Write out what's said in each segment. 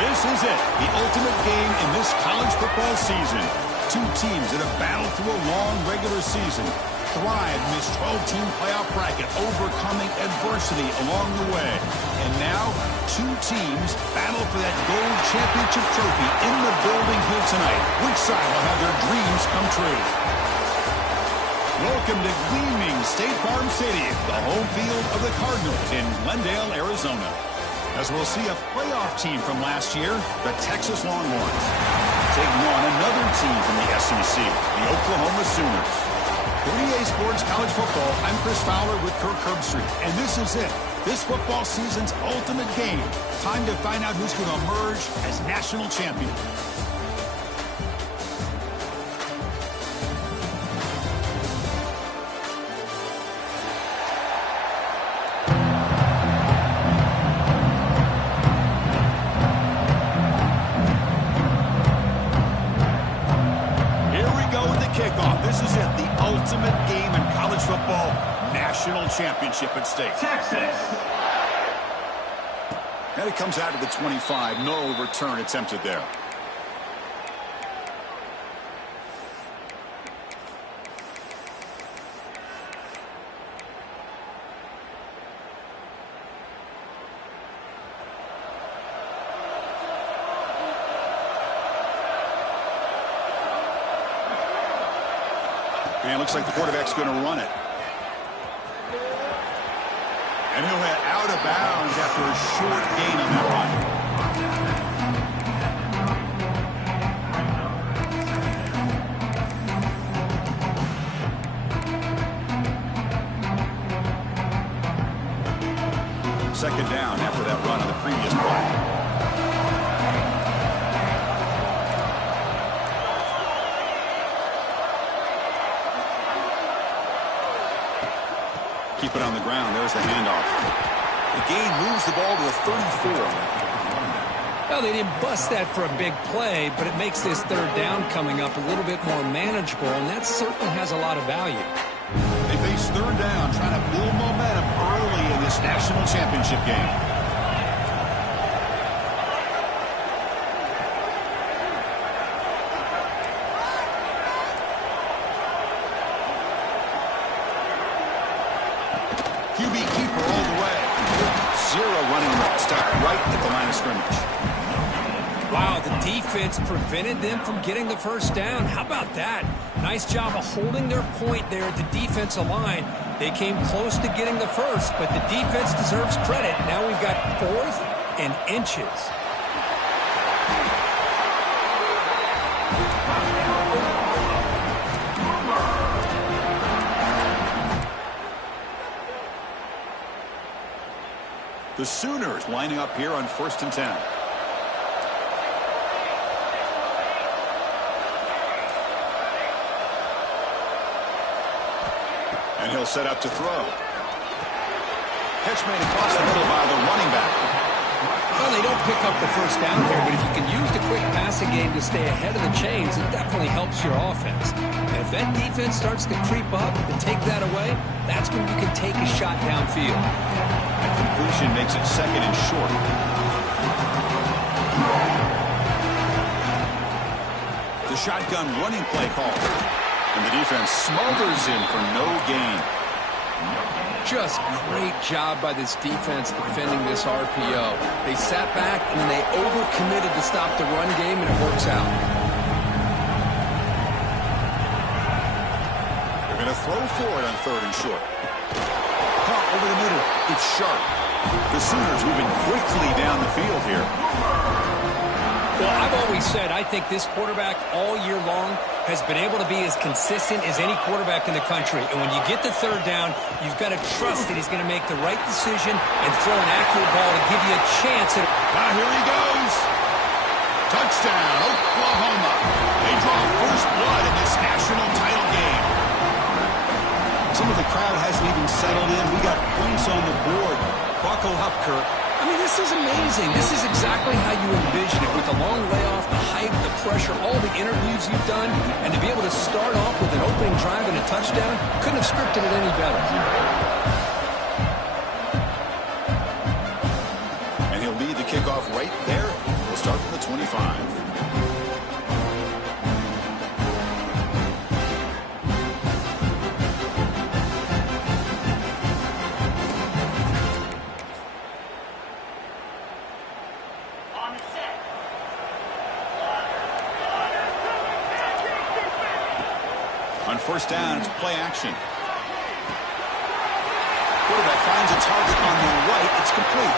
This is it, the ultimate game in this college football season. Two teams that have battled through a long regular season, thrived in this 12-team playoff bracket, overcoming adversity along the way. And now, two teams battle for that gold championship trophy in the building here tonight. Which side will have their dreams come true? Welcome to gleaming State Farm Stadium, the home field of the Cardinals in Glendale, Arizona. As we'll see a playoff team from last year, the Texas Longhorns, taking on another team from the SEC, the Oklahoma Sooners. 3A Sports College Football, I'm Chris Fowler with Kirk Herbstreit, and this is it. This football season's ultimate game. Time to find out who's going to emerge as national champion. This is it, the ultimate game in college football, national championship at stake. Texas. And it comes out of the 25, no return attempted there. And it looks like the quarterback's going to run it. And he'll head out of bounds after a short gain on that run. Second down after that run on the previous play. Keep it on the ground. There's the handoff. The gain moves the ball to the 34. Well, they didn't bust that for a big play, but it makes this third down coming up a little bit more manageable, and that certainly has a lot of value. They face third down, trying to build momentum early in this national championship game. QB keeper all the way. Zero running route. Stop right at the line of scrimmage. Wow, the defense prevented them from getting the first down. How about that? Nice job of holding their point there at the defensive line. They came close to getting the first, but the defense deserves credit. Now we've got 4th and inches. The Sooners lining up here on 1st and 10. And he'll set up to throw. Catch made across the middle by the running back. Well, they don't pick up the first down here, but if you can use the quick passing game to stay ahead of the chains, it definitely helps your offense. And if that defense starts to creep up and take that away, that's when you can take a shot downfield. That completion makes it 2nd and short. The shotgun running play call. And the defense smothers him for no gain. Just great job by this defense defending this RPO. They sat back and they overcommitted to stop the run game, and it works out. They're going to throw for it on 3rd and short. Caught over the middle. It's sharp. The Sooners moving quickly down the field here. Well, I've always said I think this quarterback all year long has been able to be as consistent as any quarterback in the country. And when you get the 3rd down, you've got to trust that he's going to make the right decision and throw an accurate ball to give you a chance. Now here he goes. Touchdown, Oklahoma. They draw first blood in this national title game. Some of the crowd hasn't even settled in. We got points on the board. Buckle up, Kirk. I mean, this is amazing. This is exactly how you envision it, with the long layoff, the hype, the pressure, all the interviews you've done, and to be able to start off with an opening drive and a touchdown, couldn't have scripted it any better. And he'll lead the kickoff right there. We'll start from the 25. On 1st down, it's play action. Quarterback finds a target on the right. It's complete.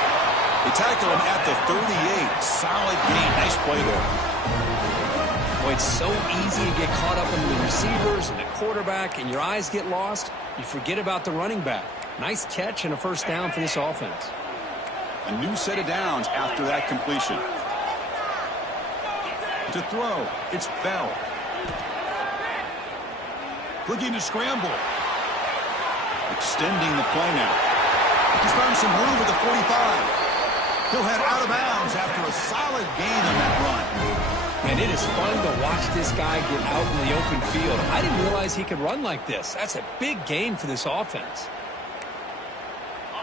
They tackle him at the 38. Solid gain. Nice play there. Boy, it's so easy to get caught up in the receivers and the quarterback, and your eyes get lost. You forget about the running back. Nice catch and a 1st down for this offense. A new set of downs after that completion. To throw, it's Bell. Looking to scramble. Extending the play now. He's found some room at the 45. He'll head out of bounds after a solid gain on that run. And it is fun to watch this guy get out in the open field. I didn't realize he could run like this. That's a big gain for this offense.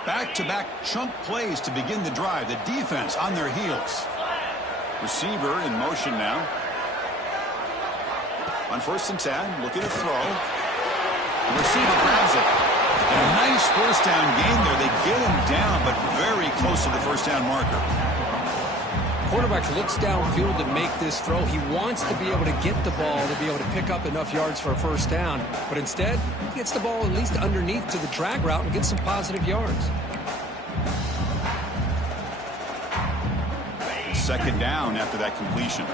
Back-to-back chunk plays to begin the drive. The defense on their heels. Receiver in motion now. On 1st and 10, looking to throw. The receiver grabs it. And a nice 1st down gain there. They get him down, but very close to the 1st down marker. Quarterback looks downfield to make this throw. He wants to be able to get the ball to be able to pick up enough yards for a 1st down. But instead, he gets the ball at least underneath to the drag route and gets some positive yards. 2nd down after that completion.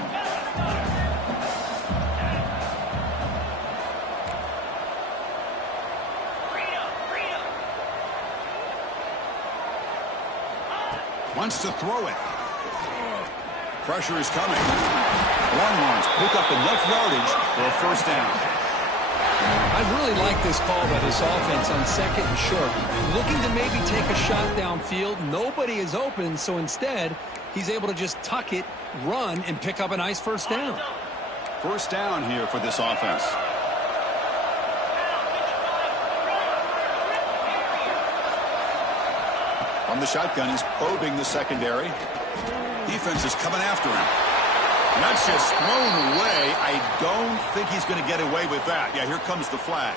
Wants to throw it. Pressure is coming. Longhorns pick up enough yardage for a 1st down. I really like this call by this offense on 2nd and short. Looking to maybe take a shot downfield. Nobody is open, so instead, he's able to just tuck it, run, and pick up a nice first down. First down here for this offense. On the shotgun, he's probing the secondary. Defense is coming after him. And that's just thrown away. I don't think he's going to get away with that. Yeah, here comes the flag.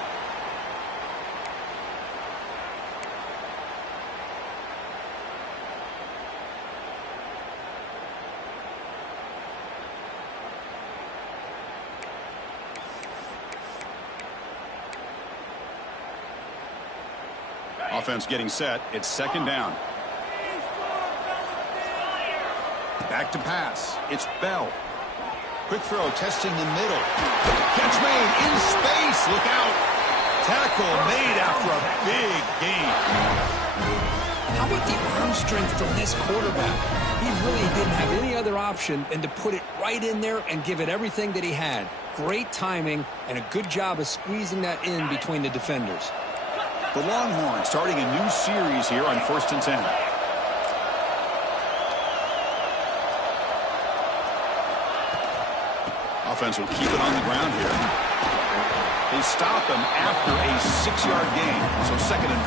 Offense getting set. It's second down. Back to pass. It's Bell. Quick throw, testing the middle. Catch made in space. Look out. Tackle made after a big gain. How about the arm strength from this quarterback? He really didn't have any other option than to put it right in there and give it everything that he had. Great timing and a good job of squeezing that in between the defenders. The Longhorns starting a new series here on 1st and 10. Offense will keep it on the ground here. They stop him after a 6-yard gain, so 2nd and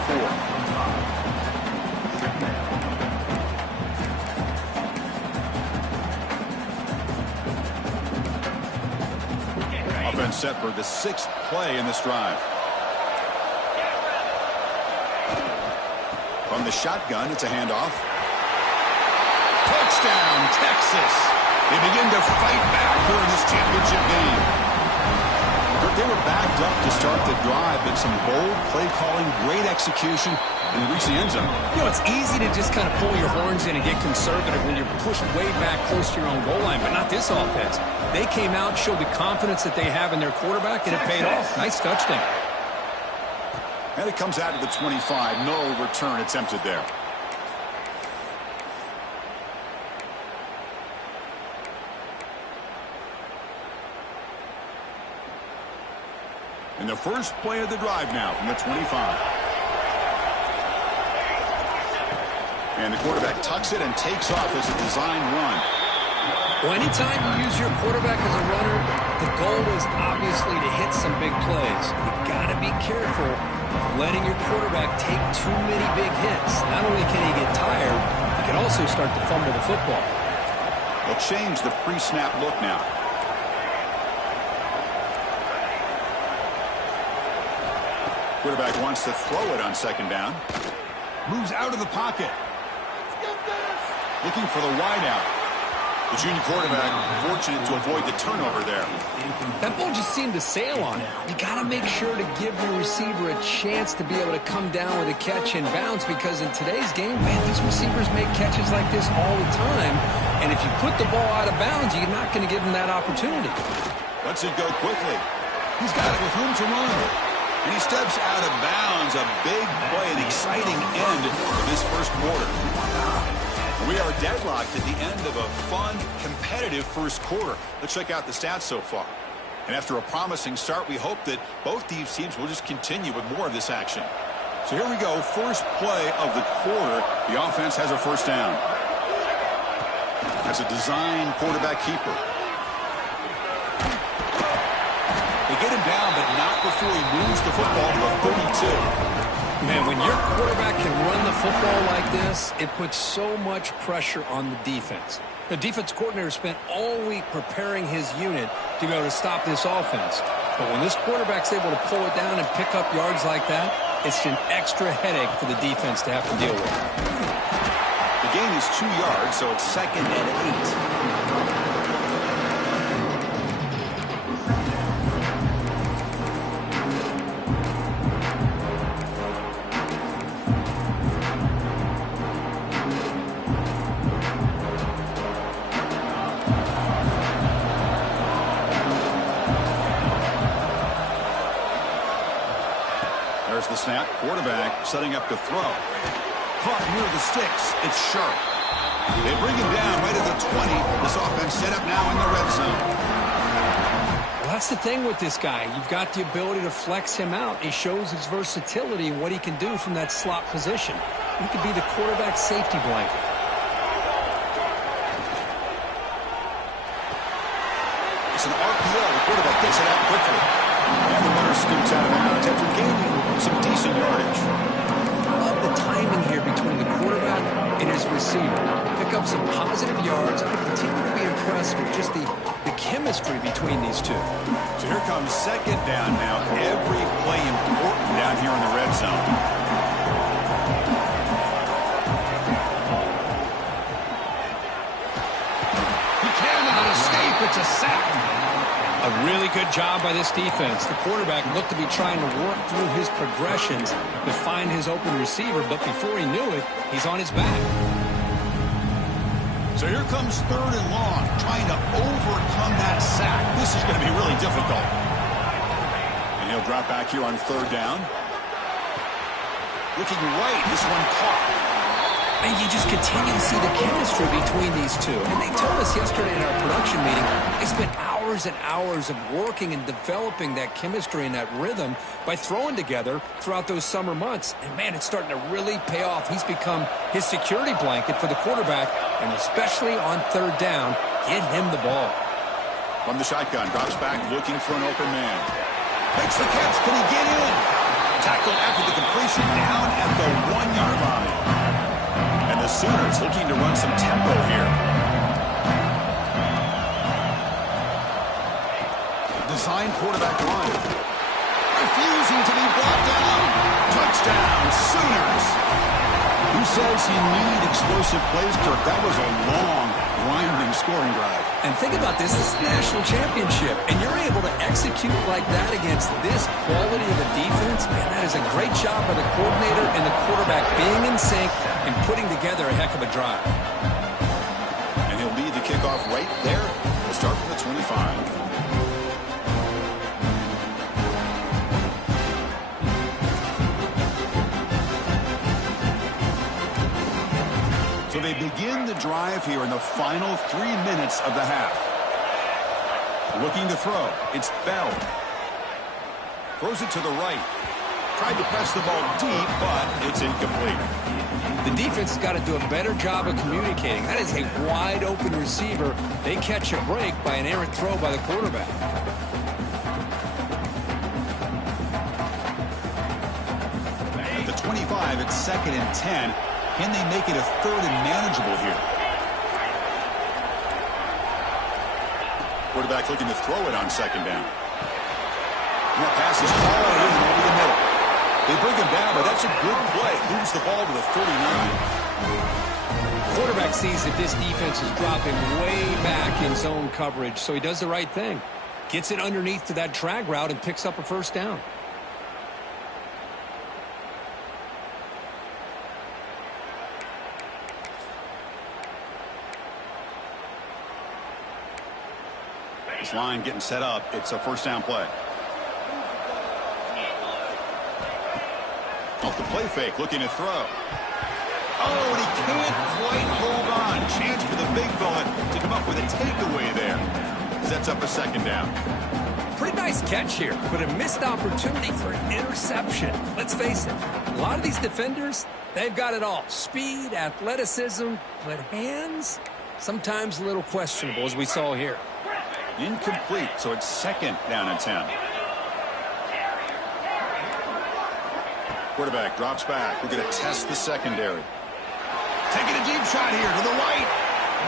4. Offense set for the 6th play in this drive. From the shotgun, it's a handoff. Touchdown, Texas. They begin to fight back here in this championship game. But they were backed up to start the drive, but some bold play calling, great execution, and reach the end zone. You know, it's easy to just kind of pull your horns in and get conservative when you're pushed way back close to your own goal line, but not this offense. They came out, showed the confidence that they have in their quarterback, and it paid off. Nice touchdown. And it comes out of the 25. No return attempted there. In the first play of the drive now from the 25. And the quarterback tucks it and takes off as a design run. Well, anytime you use your quarterback as a runner, the goal is obviously to hit some big plays. You've got to be careful of letting your quarterback take too many big hits. Not only can he get tired, he can also start to fumble the football. They'll change the pre-snap look now. Quarterback wants to throw it on 2nd down. Moves out of the pocket. Looking for the wideout. The junior quarterback fortunate to avoid the turnover there. That ball just seemed to sail on it. You got to make sure to give your receiver a chance to be able to come down with a catch and bounce, because in today's game, man, these receivers make catches like this all the time. And if you put the ball out of bounds, you're not going to give them that opportunity. Lets it go quickly. He's got it with room to run. And he steps out of bounds. A big play, an exciting end of this first quarter. We are deadlocked at the end of a fun, competitive first quarter. Let's check out the stats so far. And after a promising start, we hope that both these teams will just continue with more of this action. So here we go. First play of the quarter. The offense has a first down. That's a design quarterback keeper. They get him down, but not before he moves the football to the 32. Man, when your quarterback can run the football like this, it puts so much pressure on the defense. The defense coordinator spent all week preparing his unit to be able to stop this offense. But when this quarterback's able to pull it down and pick up yards like that, it's an extra headache for the defense to have to deal with. The gain is 2 yards, so it's 2nd and 8. There's the snap. Quarterback setting up to throw. Caught near the sticks. It's Sharp. They bring him down right at the 20. This offense set up now in the red zone. Well, that's the thing with this guy. You've got the ability to flex him out. He shows his versatility and what he can do from that slot position. He could be the quarterback safety blanket. It's an RPO. The quarterback gets it out quickly. And the runner scoots out of bounds after gaining some decent yardage. I love the timing here between the quarterback and his receiver. Pick up some positive yards. I continue to be impressed with just the chemistry between these two. So here comes second down now. Every play important down here in the red zone. He cannot escape. It's a sack. A really good job by this defense. The quarterback looked to be trying to work through his progressions to find his open receiver, but before he knew it, he's on his back. So here comes third and long, trying to overcome that sack. This is going to be really difficult. And he'll drop back here on third down. Looking right, this one caught. And you just continue to see the chemistry between these two. And they told us yesterday in our production meeting, they spent hours and hours of working and developing that chemistry and that rhythm by throwing together throughout those summer months. And, man, it's starting to really pay off. He's become his security blanket for the quarterback, and especially on third down, get him the ball. From the shotgun, drops back, looking for an open man. Makes the catch. Can he get in? Tackled after the completion, down at the 1-yard line. And the Sooners looking to run some tempo here. Design quarterback line. Refusing to be brought down. Touchdown, Sooners. Who says you need explosive plays, Kirk? That was a long, winding scoring drive. And think about this. This is the national championship, and you're able to execute like that against this quality of a defense. Man, that is a great job by the coordinator and the quarterback being in sync and putting together a heck of a drive. And he'll lead the kickoff right there. We'll start from the 25. So they begin the drive here in the final 3 minutes of the half. Looking to throw. It's Bell. Throws it to the right. Tried to press the ball deep, but it's incomplete. The defense has got to do a better job of communicating. That is a wide-open receiver. They catch a break by an errant throw by the quarterback. At the 25, it's 2nd and 10. Can they make it a third and manageable here? Quarterback looking to throw it on second down. And that pass is all in over the middle. They bring him down, but that's a good play. Moves the ball to the 39. Quarterback sees that this defense is dropping way back in zone coverage, so he does the right thing. Gets it underneath to that drag route and picks up a first down. This line getting set up. It's a first down play. Off the play fake, looking to throw. Oh, and he can't quite hold on. Chance for the big fella to come up with a takeaway there. Sets up a second down. Pretty nice catch here, but a missed opportunity for an interception. Let's face it, a lot of these defenders, they've got it all. Speed, athleticism, but hands, sometimes a little questionable, as we saw here. Incomplete, so it's 2nd down and 10. Quarterback drops back. We're going to test the secondary. Taking a deep shot here to the right.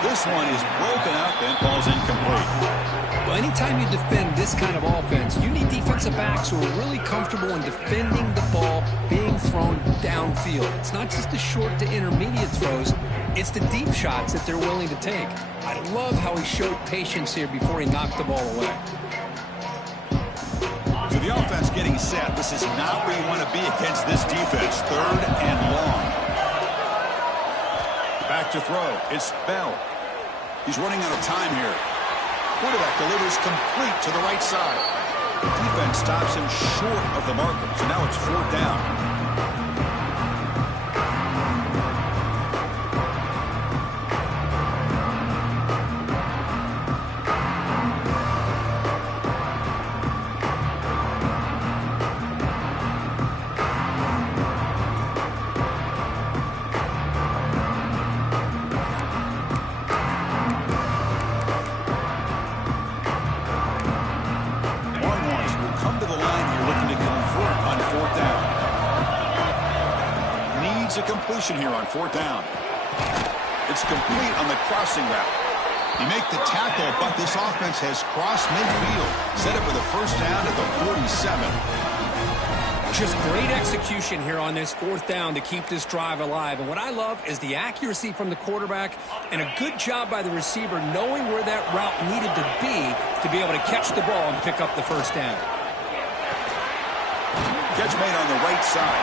This one is broken up and falls incomplete. Well, anytime you defend this kind of offense, you need defensive backs who are really comfortable in defending the ball being thrown downfield. It's not just the short to intermediate throws. It's the deep shots that they're willing to take. I love how he showed patience here before he knocked the ball away. So the offense getting set. This is not where you want to be against this defense. 3rd and long. Back to throw. It's Bell. He's running out of time here. Quarterback delivers complete to the right side. The defense stops him short of the marker. So now it's 4th down. completion here on 4th down. It's complete on the crossing route. You make the tackle, but this offense has crossed midfield. Set up with a first down at the 47. Just great execution here on this 4th down to keep this drive alive. And what I love is the accuracy from the quarterback and a good job by the receiver knowing where that route needed to be able to catch the ball and pick up the first down. Catch made on the right side.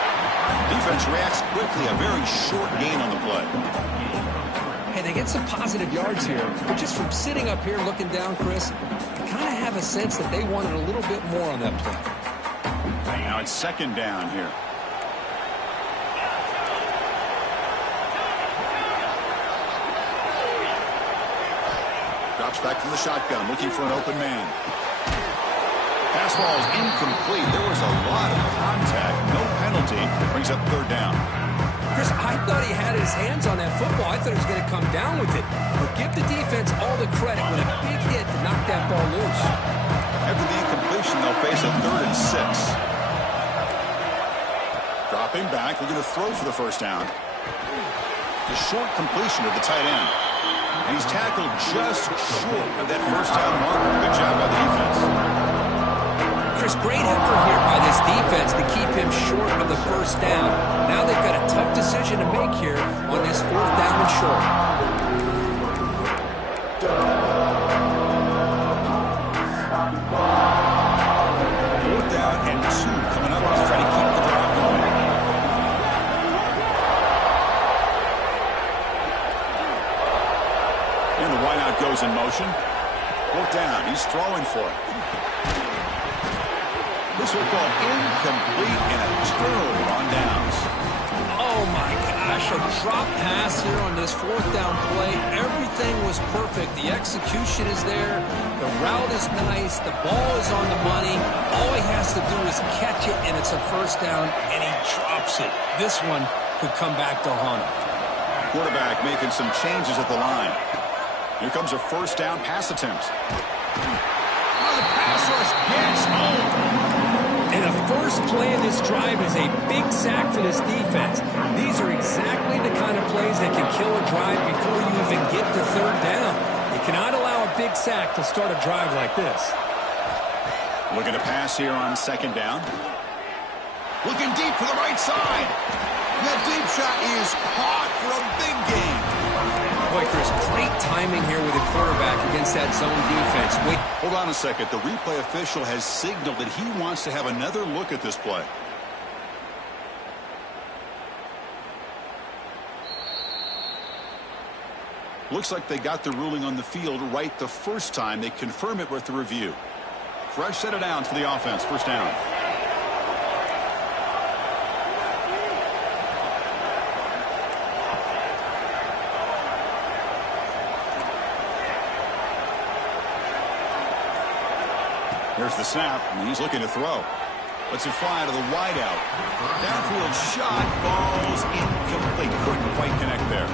Defense reacts quickly. A very short gain on the play. Hey, they get some positive yards here. But just from sitting up here looking down, Chris, I kind of have a sense that they wanted a little bit more on that play. Now it's 2nd down here. Drops back from the shotgun, looking for an open man. Pass ball is incomplete. There was a lot of contact. No penalty. Brings up 3rd down. Chris, I thought he had his hands on that football. I thought he was going to come down with it. But give the defense all the credit with a big hit to knock that ball loose. After the incompletion, they'll face a 3rd and 6. Dropping back, they're going to throw for the first down. The short completion to the tight end. And he's tackled just short of that first down marker. Good job by the defense. Chris, great effort here by this defense to keep him short of the first down. Now they've got a tough decision to make here on this 4th down and short. 4th down and 2 coming up to try to keep the drive going. And the wideout goes in motion. 4th down. He's throwing for it. This will call incomplete and a turnover on downs. Oh, my gosh. A drop pass here on this 4th down play. Everything was perfect. The execution is there. The route is nice. The ball is on the money. All he has to do is catch it, and it's a first down, and he drops it. This one could come back to haunt him. Quarterback making some changes at the line. Here comes a first down pass attempt. Oh, the pass rush gets home. And the first play of this drive is a big sack for this defense. These are exactly the kind of plays that can kill a drive before you even get to 3rd down. You cannot allow a big sack to start a drive like this. Looking to pass here on 2nd down. Looking deep for the right side. That deep shot is caught for a big gain. Boy, Chris, great timing here with the quarterback against that zone defense. Wait. Hold on a second. The replay official has signaled that he wants to have another look at this play. Looks like they got the ruling on the field right the first time. They confirm it with the review. Fresh set of downs for the offense. First down. There's the snap, and he's looking to throw. Lets it fly to the wideout. Downfield shot falls incomplete. Couldn't quite connect there.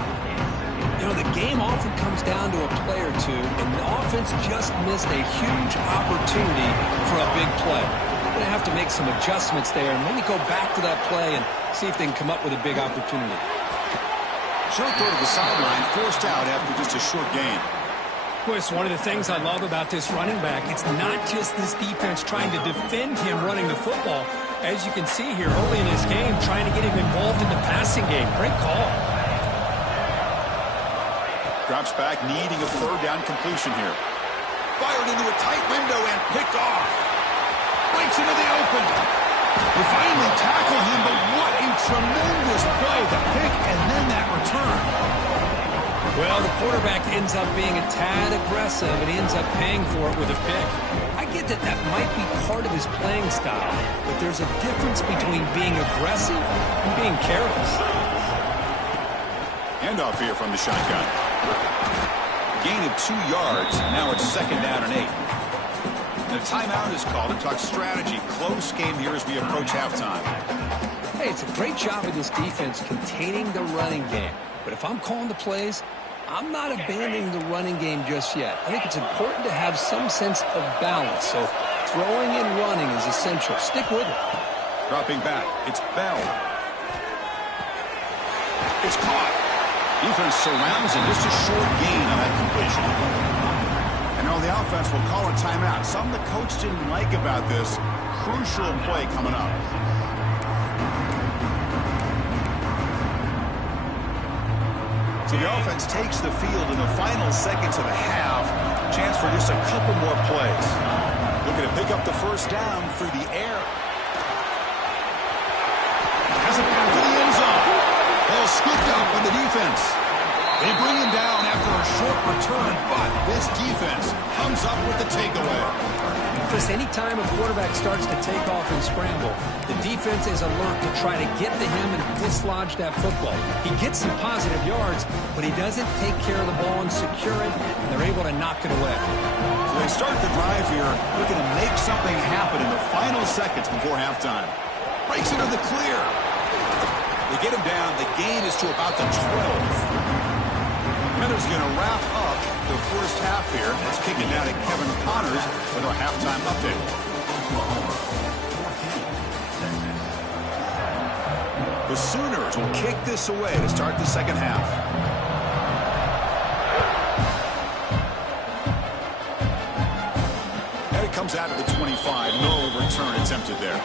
You know, the game often comes down to a play or two, and the offense just missed a huge opportunity for a big play. They're going to have to make some adjustments there and maybe go back to that play and see if they can come up with a big opportunity. Short throw to the sideline, forced out after just a short gain. Chris, one of the things I love about this running back, it's not just this defense trying to defend him running the football. As you can see here early in this game, trying to get him involved in the passing game. Great call. Drops back, needing a 3rd down completion here. Fired into a tight window and picked off. Breaks into the open. They finally tackle him, but what a tremendous play. The pick and then that return. Well, the quarterback ends up being a tad aggressive, and he ends up paying for it with a pick. I get that that might be part of his playing style, but there's a difference between being aggressive and being careless. Handoff here from the shotgun. Gain of 2 yards. Now it's 2nd down and 8. And a timeout is called to talk strategy. Close game here as we approach halftime. Hey, it's a great job of this defense containing the running game. But if I'm calling the plays, I'm not abandoning the running game just yet. I think it's important to have some sense of balance. So throwing and running is essential. Stick with it. Dropping back. It's Bell. It's caught. Defense surrounds him. Just a short gain on that completion. And now the offense will call a timeout. Something the coach didn't like about this. Crucial play coming up. So the offense takes the field in the final seconds of the half. Chance for just a couple more plays. Looking to pick up the first down through the air. Has it back to the end zone. Ball scooped up on the defense. They bring him down after a short return, but this defense comes up with the takeaway. Chris, anytime a quarterback starts to take off and scramble, the defense is alert to try to get to him and dislodge that football. He gets some positive yards, but he doesn't take care of the ball and secure it, and they're able to knock it away. So they start the drive here, looking to make something happen in the final seconds before halftime. Breaks into the clear. They get him down. The gain is to about the 12. Heather's going to wrap up the first half here. It's kicking down to Kevin Connors with our halftime update. The Sooners will kick this away to start the second half. And it comes out of the 25. No return attempted there.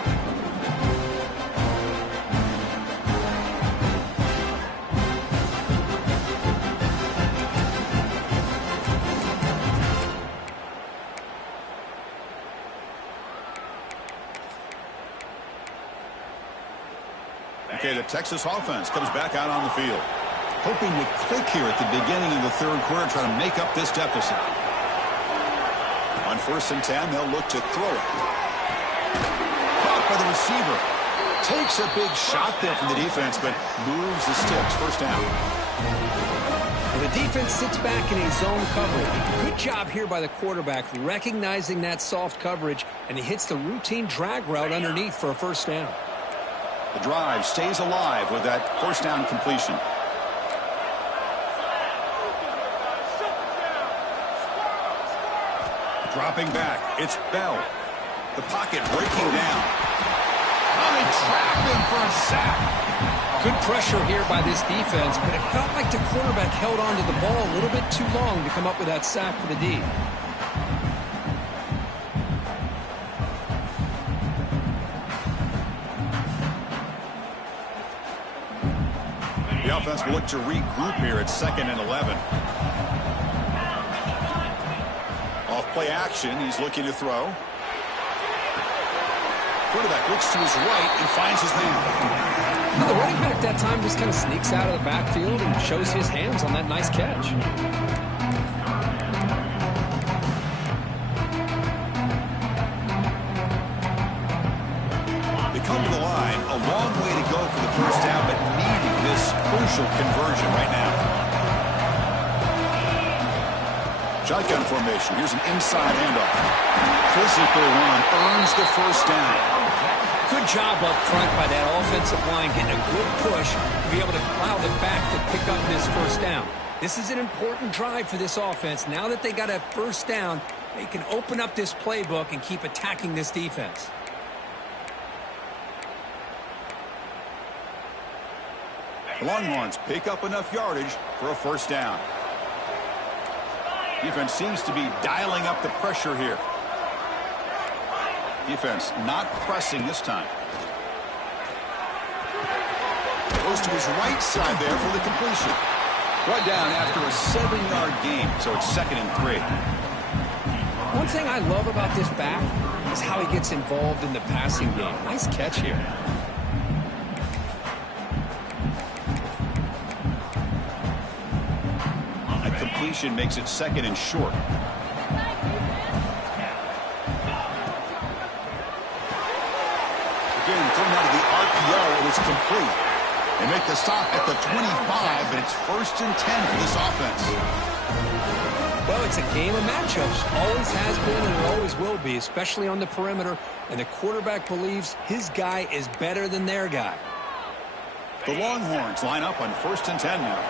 Okay, the Texas offense comes back out on the field. Hoping to click here at the beginning of the third quarter, trying to make up this deficit. On 1st and 10, they'll look to throw it. Caught by the receiver. Takes a big shot there from the defense, but moves the sticks. First down. And the defense sits back in a zone coverage. Good job here by the quarterback, recognizing that soft coverage, and he hits the routine drag route underneath for a first down. The drive stays alive with that first down completion. Dropping back, it's Bell. The pocket breaking down. Oh, they trap him for a sack. Good pressure here by this defense, but it felt like the quarterback held on to the ball a little bit too long to come up with that sack for the D. The offense will look to regroup here at 2nd and 11. Off play action, he's looking to throw. Quarterback looks to his right and finds his man. Now the running back that time just kind of sneaks out of the backfield and shows his hands on that nice catch. They come to the line, a long way to go for the first down, but needing this crucial conversion right now. Shotgun formation. Here's an inside handoff. Physical run earns the first down. Good job up front by that offensive line, getting a good push to be able to allow the back to pick up this first down. This is an important drive for this offense. Now that they got a first down, they can open up this playbook and keep attacking this defense. The Longhorns pick up enough yardage for a first down. Defense seems to be dialing up the pressure here. Defense not pressing this time. Goes to his right side there for the completion. Brought down after a 7-yard gain, so it's 2nd and 3. One thing I love about this back is how he gets involved in the passing game. Nice catch here. That completion makes it 2nd and short. Again, thrown out of the RPO, it was complete. They make the stop at the 25, but it's 1st and 10 for this offense. Well, it's a game of matchups. Always has been and it always will be, especially on the perimeter. And the quarterback believes his guy is better than their guy. The Longhorns line up on 1st and 10 now.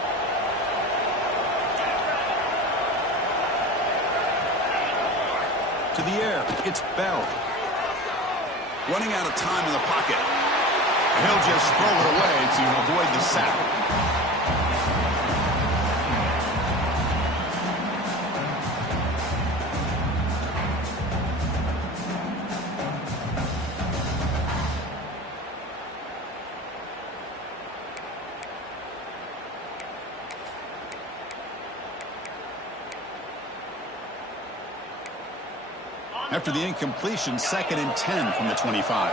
To the air, it's Bell. Running out of time in the pocket. He'll just throw it away to avoid the sack. After the incompletion, 2nd and 10 from the 25.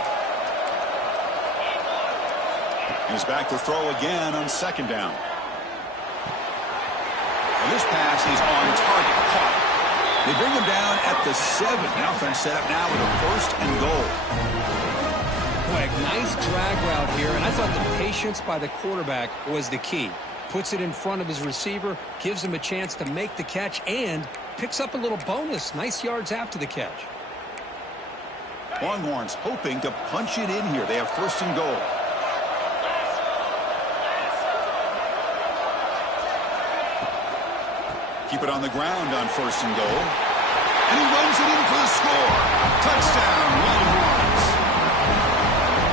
He's back to throw again on 2nd down. And this pass is on target. Caught. They bring him down at the 7. The offense set up now with a 1st and goal. Boy, a nice drag route here, and I thought the patience by the quarterback was the key. Puts it in front of his receiver, gives him a chance to make the catch, and picks up a little bonus. Nice yards after the catch. Longhorns hoping to punch it in here. They have 1st and goal. Keep it on the ground on 1st and goal. And he runs it in for the score. Touchdown, Longhorns.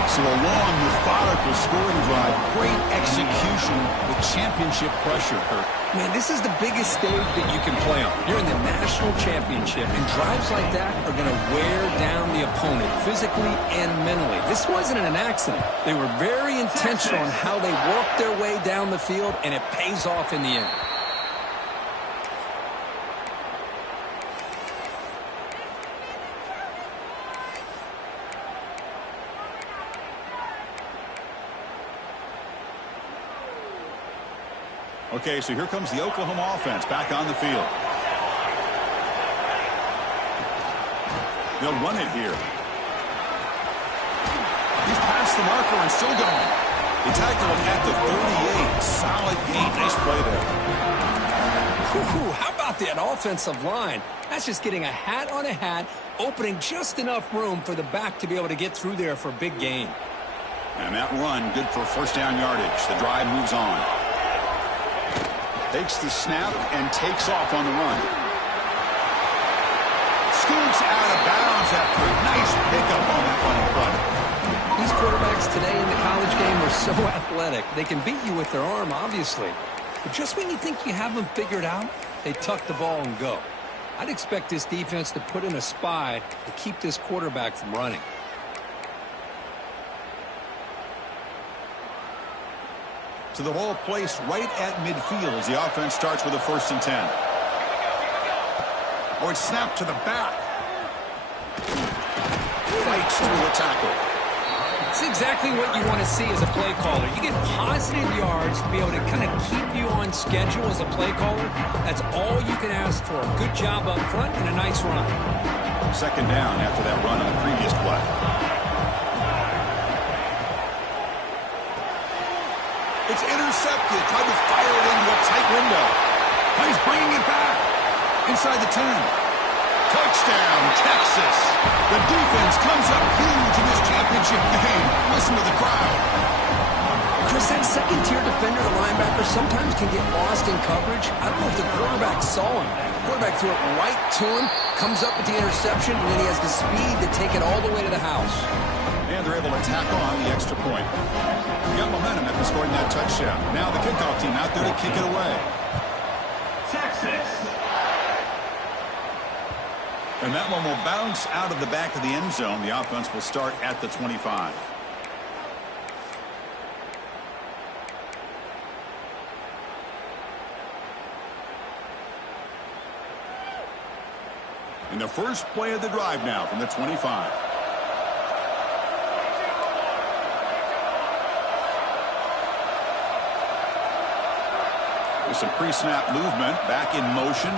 So a long, methodical scoring drive. Great execution with championship pressure, Kurt. Man, this is the biggest stage that you can play on. You're in the national championship, and drives like that are going to wear down the opponent physically and mentally. This wasn't an accident. They were very intentional on how they worked their way down the field, and it pays off in the end. Okay, so here comes the Oklahoma offense back on the field. They'll run it here. He's past the marker and still going. They tackle him at the 38. Solid gain. Nice play there. How about that offensive line? That's just getting a hat on a hat, opening just enough room for the back to be able to get through there for a big gain. And that run, good for 1st down yardage. The drive moves on. Takes the snap and takes off on the run. Scoots out of bounds after a nice pickup on that running play. These quarterbacks today in the college game are so athletic. They can beat you with their arm, obviously. But just when you think you have them figured out, they tuck the ball and go. I'd expect this defense to put in a spy to keep this quarterback from running. To the ball placed right at midfield as the offense starts with a 1st and 10. Oh, it's snapped to the back. Fights through the tackle. It's exactly what you want to see as a play caller. You get positive yards to be able to kind of keep you on schedule as a play caller. That's all you can ask for. Good job up front and a nice run. 2nd down after that run on the previous play. It's intercepted. Tried to fire it into a tight window. He's bringing it back. Inside the 10. Touchdown, Texas. The defense comes up huge in this championship game. Listen to the crowd. Chris, that second-tier defender, the linebacker, sometimes can get lost in coverage. I don't know if the quarterback saw him. The quarterback threw it right to him, comes up with the interception, and then he has the speed to take it all the way to the house. And they're able to tack on the extra point. They got momentum after scoring that touchdown. Now the kickoff team out there to kick it away. Texas. And that one will bounce out of the back of the end zone. The offense will start at the 25. In the first play of the drive now from the 25. With some pre-snap movement, back in motion.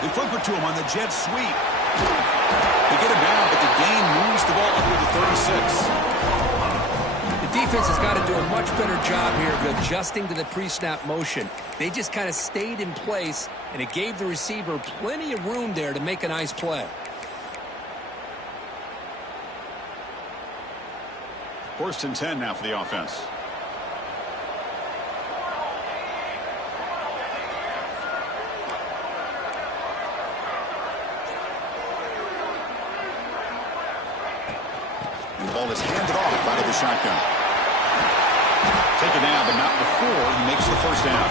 They flip it to him on the jet sweep. They get him down, but the gain moves the ball up to the 36. The defense has got to do a much better job here of adjusting to the pre-snap motion. They just kind of stayed in place, and it gave the receiver plenty of room there to make a nice play. 1st and 10 now for the offense. And the ball is handed off out of the shotgun. Taken down, but not before he makes the 1st down.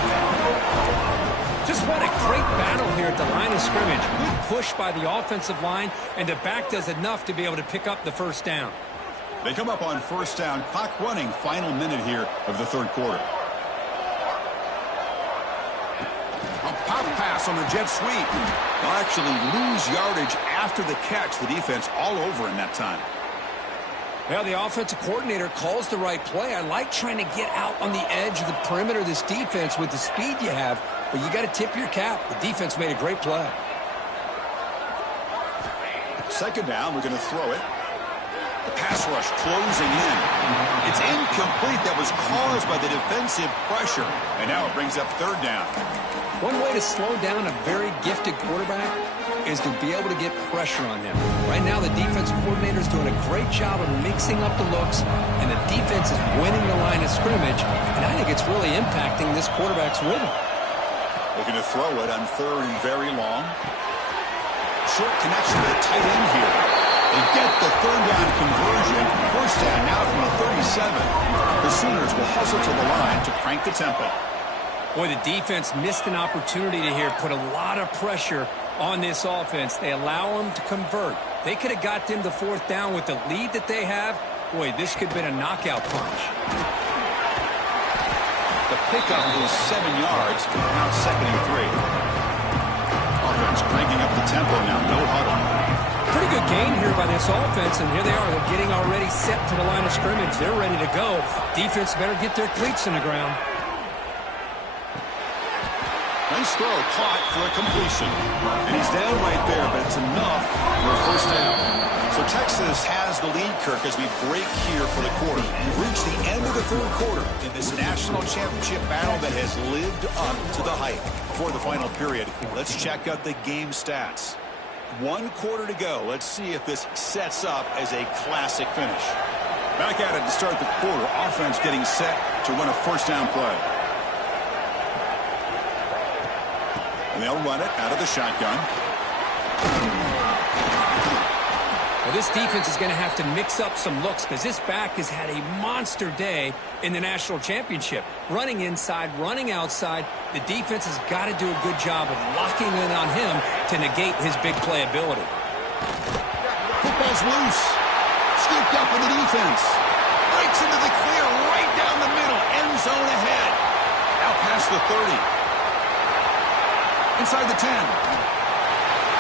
Just what a great battle here at the line of scrimmage. Good push by the offensive line, and the back does enough to be able to pick up the 1st down. They come up on 1st down. Clock running, final minute here of the 3rd quarter. A pop pass pass on the jet sweep. They'll actually lose yardage after the catch. The defense all over in that time. Well, the offensive coordinator calls the right play. I like trying to get out on the edge of the perimeter of this defense with the speed you have, but you got to tip your cap. The defense made a great play. Second down, we're going to throw it. The pass rush closing in. It's incomplete. That was caused by the defensive pressure. And now it brings up third down. One way to slow down a very gifted quarterback is to be able to get pressure on him. Right now, the defensive coordinator is doing a great job of mixing up the looks, and the defense is winning the line of scrimmage, and I think it's really impacting this quarterback's rhythm. Looking to throw it on third and very long. Short connection to the tight end here. They get the third down conversion. First down now from the 37. The Sooners will hustle to the line to crank the tempo. Boy, the defense missed an opportunity to here put a lot of pressure on this offense. They allow them to convert. They could have got them the fourth down with the lead that they have. Boy, this could have been a knockout punch. The pickup is 7 yards. Now second and 3. Offense cranking up the tempo now. No huddle. Pretty good gain here by this offense, and here they are. They're getting already set to the line of scrimmage. They're ready to go. Defense better get their cleats in the ground. Nice throw, caught for a completion. And he's down right there, but it's enough for a first down. So Texas has the lead, Kirk, as we break here for the quarter. We've reached the end of the third quarter in this national championship battle that has lived up to the hype. Before the final period, let's check out the game stats. 1 quarter to go. Let's see if this sets up as a classic finish. Back at it to start the quarter. Offense getting set to run a first down play. And they'll run it out of the shotgun. Well, this defense is going to have to mix up some looks because this back has had a monster day in the national championship. Running inside, running outside. The defense has got to do a good job of locking in on him to negate his big play ability. Football's loose. Scooped up in the defense. Breaks into the clear right down the middle. End zone ahead. Out past the 30. Inside the 10.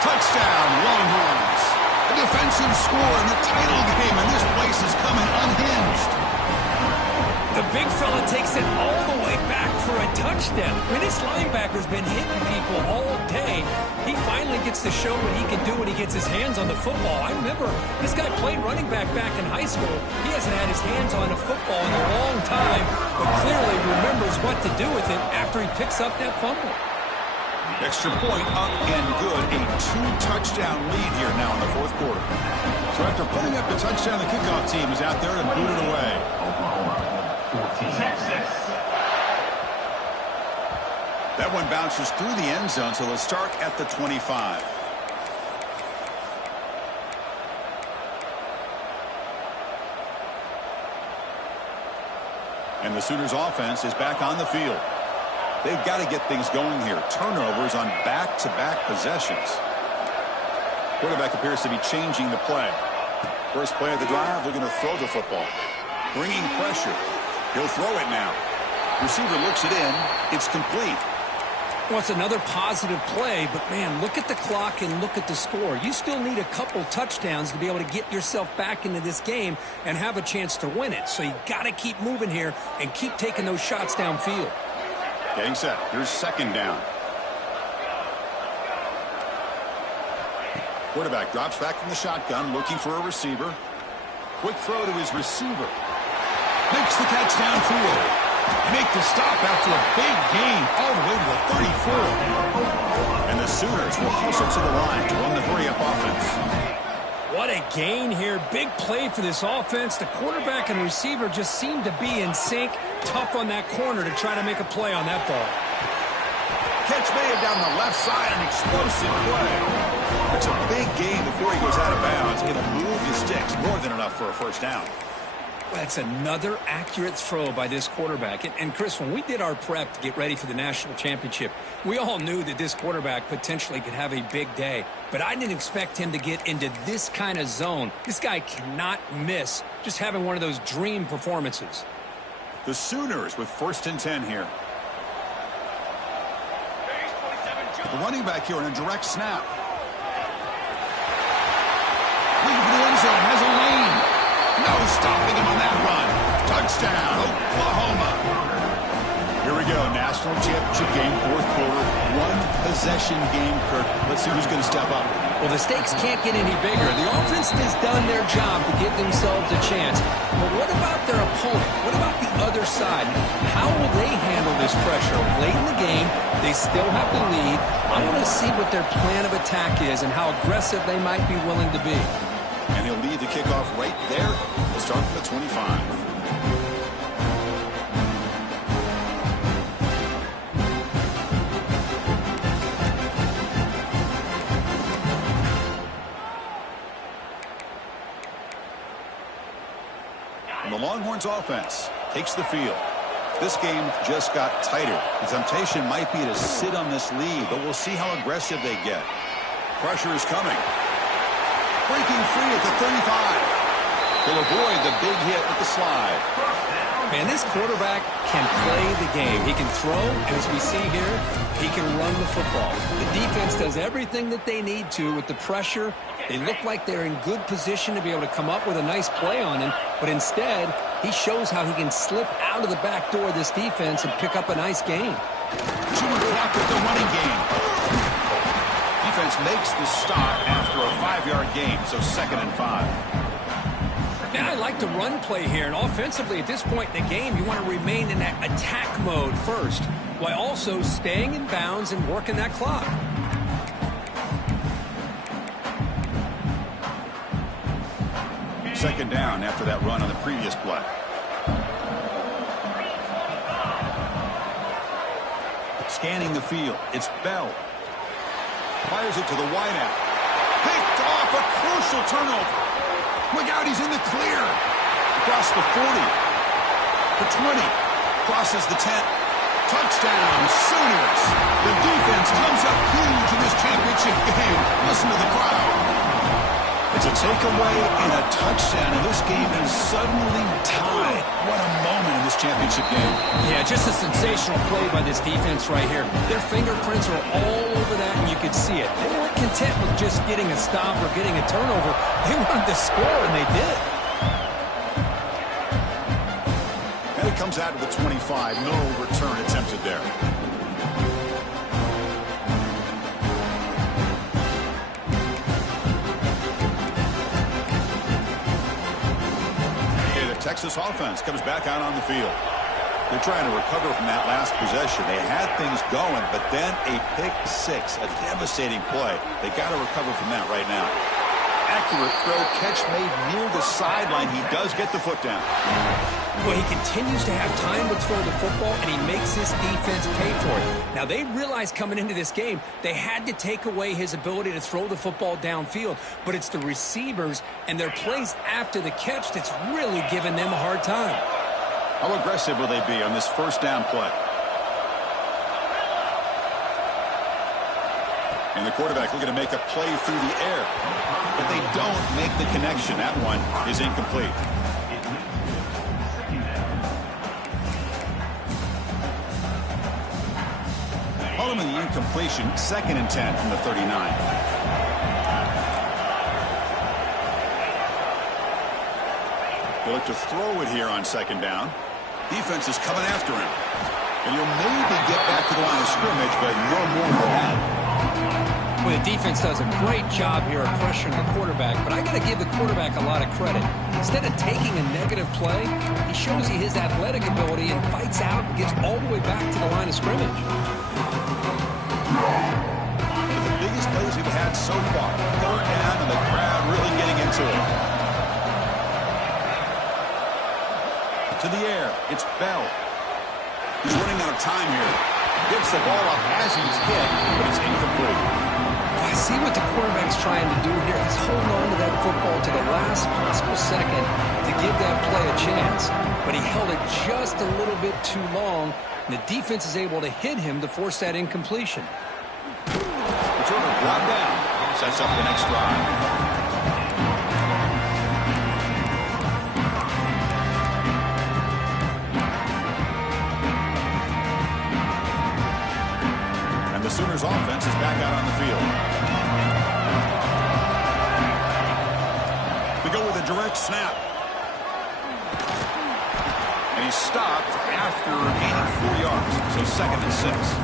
Touchdown, Longhorns. A defensive score in the title game, and this place is coming unhinged. The big fella takes it all the way back for a touchdown. I mean, this linebacker's been hitting people all day. He finally gets to show what he can do when he gets his hands on the football. I remember this guy played running back in high school. He hasn't had his hands on a football in a long time, but clearly remembers what to do with it after he picks up that fumble. Extra point up and good. A 2-touchdown lead here now in the fourth quarter. So after putting up the touchdown, the kickoff team is out there to boot it away. Texas. That one bounces through the end zone, so they'll start at the 25. And the Sooners offense is back on the field. They've got to get things going here. Turnovers on back-to-back possessions. Quarterback appears to be changing the play. First play of the drive, they're going to throw the football. Bringing pressure. He'll throw it now. Receiver looks it in. It's complete. Well, it's another positive play, but, man, look at the clock and look at the score. You still need a couple touchdowns to be able to get yourself back into this game and have a chance to win it. So you got to keep moving here and keep taking those shots downfield. Getting set. Here's second down. Quarterback drops back from the shotgun, looking for a receiver. Quick throw to his receiver. Makes the catch downfield. They make the stop after a big gain all the way to the 34. And the Sooners will hustle to the line to run the hurry-up offense. What a gain here. Big play for this offense. The quarterback and receiver just seem to be in sync. Tough on that corner to try to make a play on that ball. Catch made down the left side, an explosive play. It's a big gain before he goes out of bounds. It'll move the sticks, more than enough for a first down. That's another accurate throw by this quarterback. And Chris, when we did our prep to get ready for the national championship, we all knew that this quarterback potentially could have a big day. But I didn't expect him to get into this kind of zone. This guy cannot miss just having one of those dream performances. The Sooners with first and 10 here. The running back here in a direct snap. Looking for the end zone, has a lane. No stopping him on that run. Touchdown, Oklahoma. Here we go, national championship game, fourth quarter, one possession game, Kirk. Let's see who's going to step up. Well, the stakes can't get any bigger. The offense has done their job to give themselves a chance. But what about their opponent? What about the other side? How will they handle this pressure? Late in the game, they still have the lead. I want to see what their plan of attack is and how aggressive they might be willing to be. And he'll lead the kickoff right there. We'll start from the 25. And the Longhorns offense takes the field. This game just got tighter. The temptation might be to sit on this lead, but we'll see how aggressive they get. Pressure is coming. Breaking free at the 35. He'll avoid the big hit with the slide. Man, this quarterback can play the game. He can throw, and as we see here, he can run the football. The defense does everything that they need to with the pressure. They look like they're in good position to be able to come up with a nice play on him, but instead, he shows how he can slip out of the back door of this defense and pick up a nice gain. 2 o'clock with the running game. Defense makes the stop after a 5-yard gain, so 2nd and 5. Now, I like the run play here, and offensively at this point in the game, you want to remain in that attack mode first, while also staying in bounds and working that clock. Second down after that run on the previous play. Scanning the field, it's Bell. Fires it to the wideout. Picked off, a crucial turnover. Look out, he's in the clear. Across the 40. The 20. Crosses the 10. Touchdown, Sooners. The defense comes up huge in this championship game. Listen to the crowd. It's a takeaway and a touchdown, and this game is suddenly tied. What a moment in this championship game. Yeah, just a sensational play by this defense right here. Their fingerprints are all over that, and you could see it. They weren't content with just getting a stop or getting a turnover. They wanted to score, and they did. And it comes out to the 25. No return attempted there. Texas offense comes back out on the field. They're trying to recover from that last possession. They had things going, but then a pick six, a devastating play. They got to recover from that right now. Accurate throw, catch made near the sideline. He does get the foot down. Well, he continues to have time to throw the football, and he makes his defense pay for it. Now, they realized coming into this game, they had to take away his ability to throw the football downfield, but it's the receivers and their plays after the catch that's really giving them a hard time. How aggressive will they be on this first down play? And the quarterback looking to make a play through the air, but they don't make the connection. That one is incomplete. Following the incompletion, 2nd and 10 from the 39. They look to throw it here on 2nd down. Defense is coming after him. And he'll maybe get back to the line of scrimmage, but no more than that. Well, the defense does a great job here of pressuring the quarterback, but I got to give the quarterback a lot of credit. Instead of taking a negative play, he shows you his athletic ability and fights out and gets all the way back to the line of scrimmage. The biggest plays we've had so far. Going down and the crowd really getting into it. To the air, it's Bell. He's running out of time here. Gets the ball up as he's hit, but it's incomplete. I see what the quarterback's trying to do here. He's holding on to that football to the last possible second to give that play a chance. But he held it just a little bit too long, and the defense is able to hit him to force that incompletion. Returner brought down. Sets up the next drive. Sooners offense is back out on the field. We go with a direct snap. And he's stopped after gaining 4 yards. So 2nd and 6.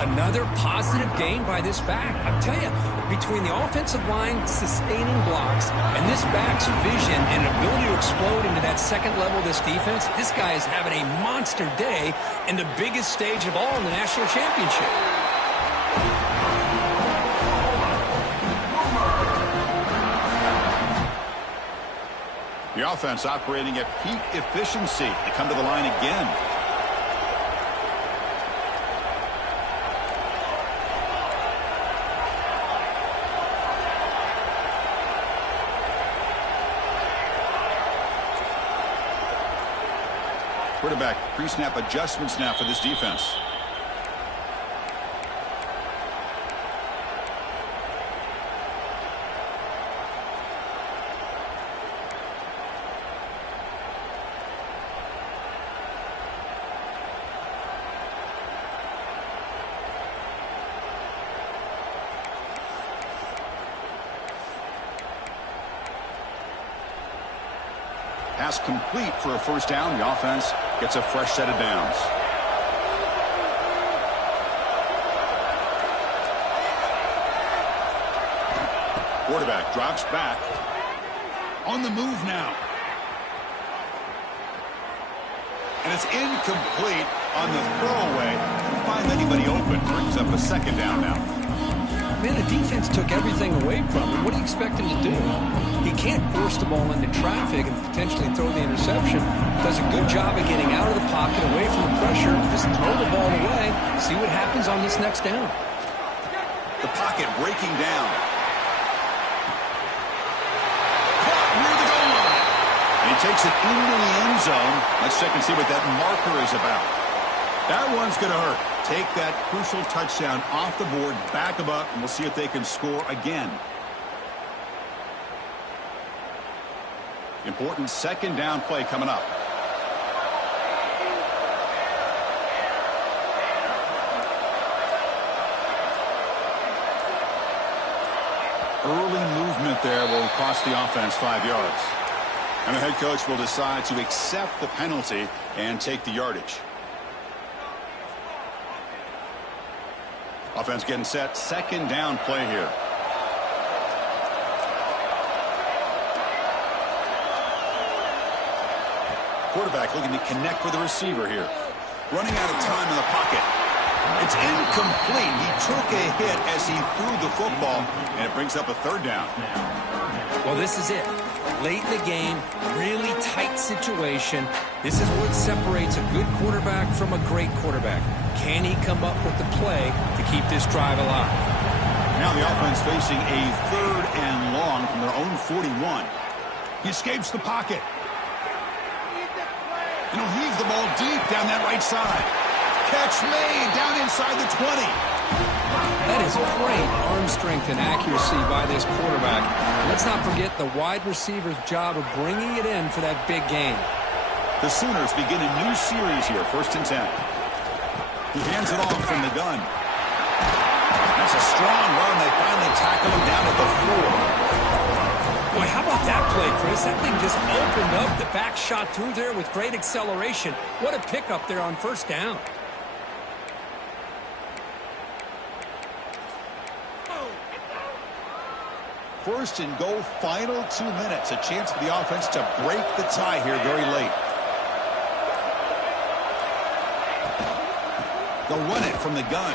Another positive gain by this back. I'll tell you, between the offensive line sustaining blocks and this back's vision and ability to explode into that second level of this defense, this guy is having a monster day in the biggest stage of all in the national championship. The offense operating at peak efficiency. They come to the line again. Quarterback pre-snap adjustments now for this defense. Pass complete for a first down. The offense gets a fresh set of downs. Quarterback drops back. On the move now. And it's incomplete on the throwaway. Couldn't find anybody open. Brings up a 2nd down now. Man, the defense took everything away from him. What do you expect him to do? He can't force the ball into traffic and potentially throw the interception. Does a good job of getting out of the pocket, away from the pressure. Just throw the ball away. See what happens on this next down. The pocket breaking down. Caught near the goal line. And he takes it into the end zone. Let's check and see what that marker is about. That one's going to hurt. Take that crucial touchdown off the board, back them up, and we'll see if they can score again. Important 2nd down play coming up. Early movement there will cost the offense 5 yards. And the head coach will decide to accept the penalty and take the yardage. Offense getting set. 2nd down play here. Quarterback looking to connect with the receiver here. Running out of time in the pocket. It's incomplete. He took a hit as he threw the football, and it brings up a 3rd down. Well, this is it. Late in the game, really tight situation. This is what separates a good quarterback from a great quarterback. Can he come up with the play to keep this drive alive? Now the offense facing a 3rd and long from their own 41. He escapes the pocket. And he'll heave the ball deep down that right side. Catch made down inside the 20. That is great arm strength and accuracy by this quarterback. Let's not forget the wide receiver's job of bringing it in for that big game. The Sooners begin a new series here, 1st and 10. He hands it off from the gun. That's a strong run. They finally tackle him down at the 4. Boy, how about that play, Chris? That thing just opened up. The back shot through there with great acceleration. What a pickup there on 1st down. First and goal, final 2 minutes. A chance for the offense to break the tie here very late. They'll run it from the gun.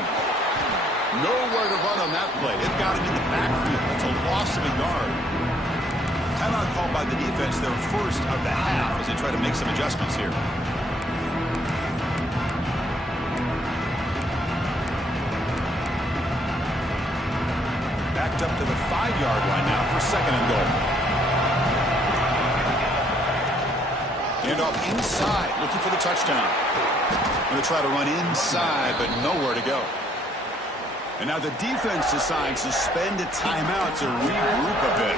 Nowhere to run on that play. They've got him in the backfield. It's a loss of a yard. Timeout called by the defense, their 1st of the half, as they try to make some adjustments here. Backed up to the 5-yard line now for 2nd and goal. Hand off inside, looking for the touchdown. Going to try to run inside, but nowhere to go. And now the defense decides to spend a timeout to regroup a bit.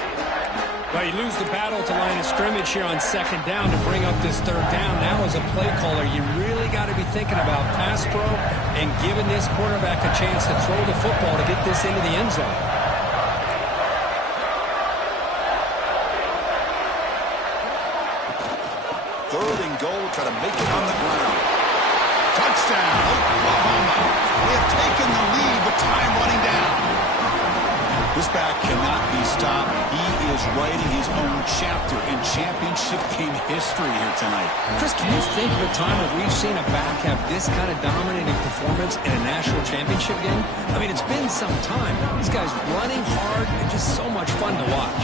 Well, you lose the battle to line of scrimmage here on 2nd down to bring up this 3rd down. Now as a play caller, you really got to be thinking about pass pro and giving this quarterback a chance to throw the football to get this into the end zone. Third and goal, try to make it on the ground. Touchdown, Oklahoma. They have taken the lead with time running down. This back cannot be stopped. He is writing his own chapter in championship game history here tonight. Chris, can you think of a time where we've seen a back have this kind of dominating performance in a national championship game? I mean, it's been some time. This guy's running hard and just so much fun to watch.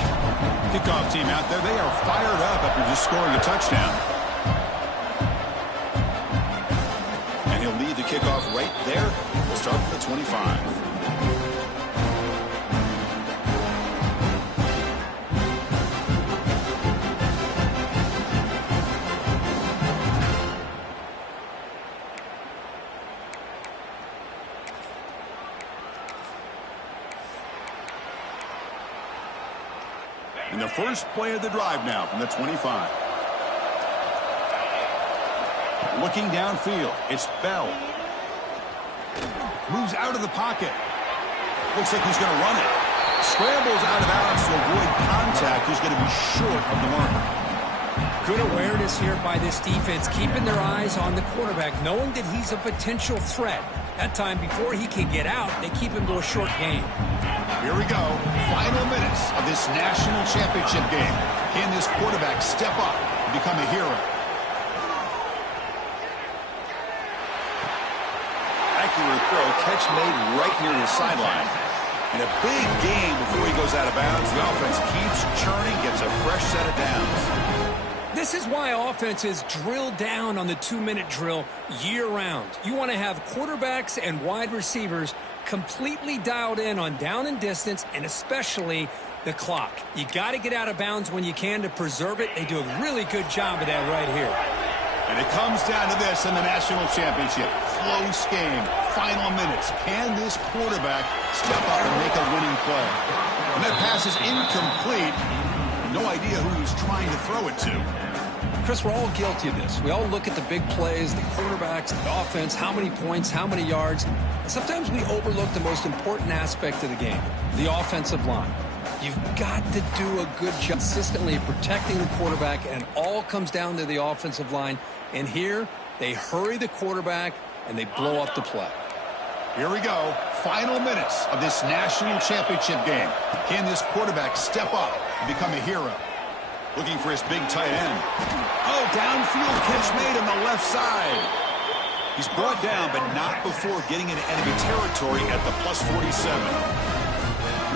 Kickoff team out there, they are fired up after just scoring a touchdown. And he'll lead the kickoff right there. We'll start at the 25. And the first play of the drive now from the 25. Looking downfield, it's Bell. Moves out of the pocket. Looks like he's going to run it. Scrambles out of bounds to avoid contact. He's going to be short of the mark. Good awareness here by this defense, keeping their eyes on the quarterback, knowing that he's a potential threat. That time, before he can get out, they keep him to a short game. Here we go. Final minutes of this national championship game. Can this quarterback step up and become a hero? Accurate throw, catch made right near the sideline. And a big game before he goes out of bounds. The offense keeps churning, gets a fresh set of downs. This is why offenses drill down on the 2-minute drill year-round. You want to have quarterbacks and wide receivers completely dialed in on down and distance, and especially the clock. You got to get out of bounds when you can to preserve it. They do a really good job of that right here. And it comes down to this in the national championship. Close game, final minutes. Can this quarterback step up and make a winning play? And that pass is incomplete. No idea who he's trying to throw it to. Chris, we're all guilty of this. We all look at the big plays, the quarterbacks, the offense, how many points, how many yards. Sometimes we overlook the most important aspect of the game, the offensive line. You've got to do a good job consistently protecting the quarterback, and it all comes down to the offensive line. And here, they hurry the quarterback, and they blow up the play. Here we go. Final minutes of this national championship game. Can this quarterback step up and become a hero? Looking for his big tight end. Oh, downfield catch made on the left side. He's brought down, but not before getting into enemy territory at the +47.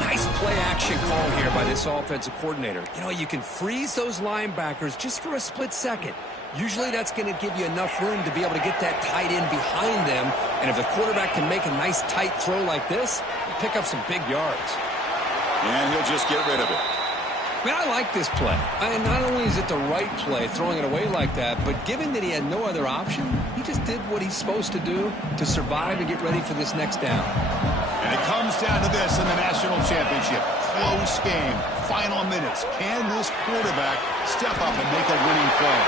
Nice play-action call here by this offensive coordinator. You know, you can freeze those linebackers just for a split second. Usually that's going to give you enough room to be able to get that tight end behind them. And if the quarterback can make a nice tight throw like this, he'll pick up some big yards. And he'll just get rid of it. I mean, I like this play. And not only is it the right play, throwing it away like that, but given that he had no other option, he just did what he's supposed to do to survive and get ready for this next down. And it comes down to this in the national championship. Close game, final minutes. Can this quarterback step up and make a winning play?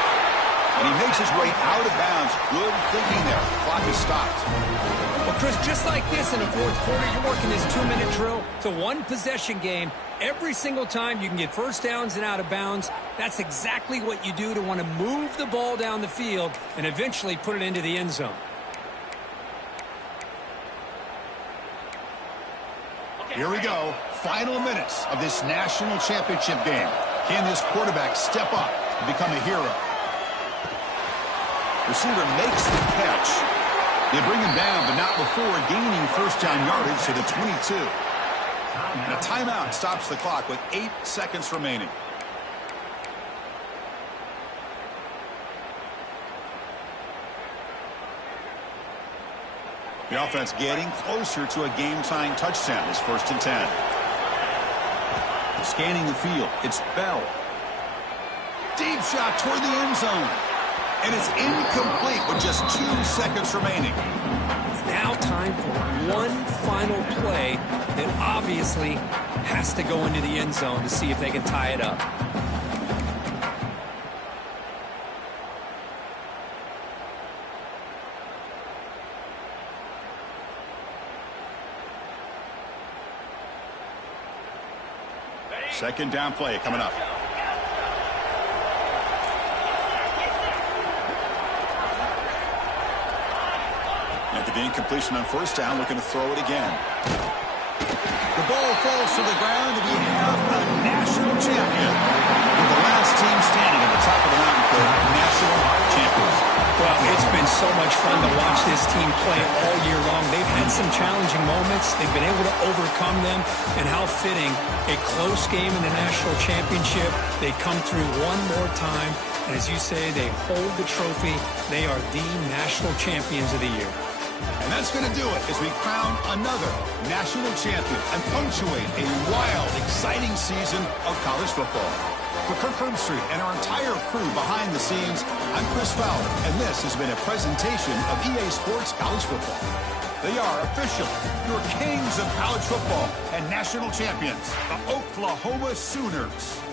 And he makes his way out of bounds. Good thinking there. Clock is stopped. Well, Chris, just like this in the fourth quarter, you're working this 2-minute drill. It's a one-possession game. Every single time you can get first downs and out of bounds, that's exactly what you do to want to move the ball down the field and eventually put it into the end zone. Here we go. Final minutes of this national championship game. Can this quarterback step up and become a hero? Receiver makes the catch. They bring him down, but not before gaining first down yardage to the 22. And a timeout stops the clock with 8 seconds remaining. The offense getting closer to a game-tying touchdown. It's 1st and 10. Scanning the field, it's Bell. Deep shot toward the end zone. And it's incomplete with just 2 seconds remaining. It's now time for one final play that obviously has to go into the end zone to see if they can tie it up. Second down play coming up. After the incompletion on first down, looking to throw it again. The ball falls to the ground, and we have a national champion. With the last team standing at the top of the mountain for national champions. Well, it's been so much fun to watch this team play all year long. They've had some challenging moments. They've been able to overcome them. And how fitting, a close game in the national championship. They come through one more time. And as you say, they hold the trophy. They are the national champions of the year. And that's going to do it as we crown another national champion and punctuate a wild, exciting season of college football. For Kirk Herbstreit and our entire crew behind the scenes, I'm Chris Fowler, and this has been a presentation of EA Sports College Football. They are officially your kings of college football and national champions, the Oklahoma Sooners.